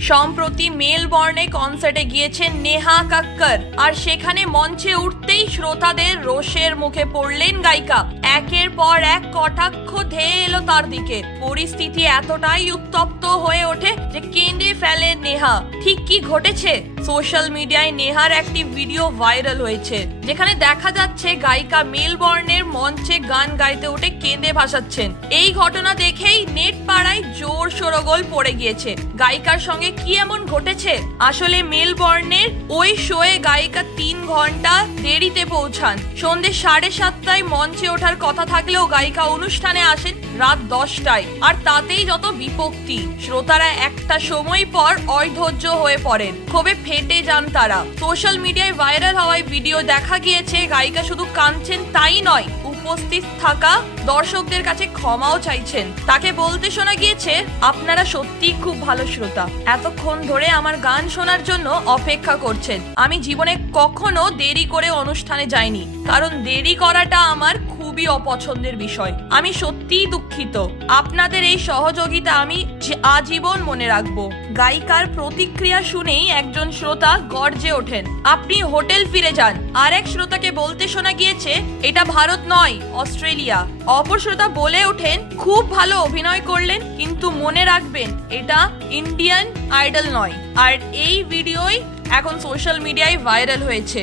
সম্প্রতি মেলবর্নে কনসার্টে গিয়েছেন নেহা কাক্কর। আর সেখানে মঞ্চে উঠতেই শ্রোতাদের রোষের মুখে পড়লেন গায়িকা। একের পর এক কটাক্ষ ধেয়ে এলো তার দিকে। পরিস্থিতি এতটাই উত্তপ্ত হয়ে ওঠে যে কেঁদে ফেলে নেহা। ঠিক কি ঘটেছে? সোশ্যাল মিডিয়ায় নেহার একটি ভিডিও ভাইরাল হয়েছে, যেখানে দেখা যাচ্ছে গায়িকা মেলবর্নের মঞ্চে গান গাইতে উঠে কেঁদে ভাসাচ্ছেন। এই ঘটনা দেখেই নেট পাড়ায় জোর সরগোল পড়ে গিয়েছে। গায়িকার সঙ্গে কি এমন ঘটেছে? আসলে মেলবর্নের ওই শোয়ে গায়িকা তিন ঘণ্টা দেরিতে পৌঁছান। সন্ধে সাড়ে সাতটায় মঞ্চে ওঠার কথা থাকলেও গায়িকা অনুষ্ঠানে আসেন রাত দশটায়। আর তাতেই যত বিপত্তি, শ্রোতারা একটা সময় পর অধৈর্য হয়ে পড়েন। ক্ষোভে ফেটে যান তারা। সোশ্যাল মিডিয়ায় ভাইরাল হওয়ায় ভিডিও দেখা গিয়েছে, গায়িকা শুধু কাঁদছেন তাই নয় উপস্থিত থাকা দর্শকদের কাছে ক্ষমাও চাইছেন। তাকে বলতে শোনা গিয়েছে, আপনারা সত্যিই খুব ভালো শ্রোতা। এতক্ষণ ধরে আমার গান শোনার জন্য অপেক্ষা করছেন। আমি জীবনে কখনো দেরি করে অনুষ্ঠানে যাইনি, কারণ দেরি করাটা আমার খুবই অপছন্দের বিষয়। আমি সত্যিই দুঃখিত। আপনাদের এই সহযোগিতা আমি আজীবন মনে রাখব। গায়িকার প্রতিক্রিয়া শুনেই একজন শ্রোতা গর্জে ওঠেন, আপনি হোটেল ফিরে যান। আর এক শ্রোতাকে বলতে শোনা গিয়েছে, এটা ভারত নয় অস্ট্রেলিয়া। অপশ্রোতা বলে ওঠেন, খুব ভালো অভিনয় করলেন, কিন্তু মনে রাখবেন, এটা ইন্ডিয়ান আইডল নয়। আর এই ভিডিওই এখন সোশ্যাল মিডিয়ায় ভাইরাল হয়েছে।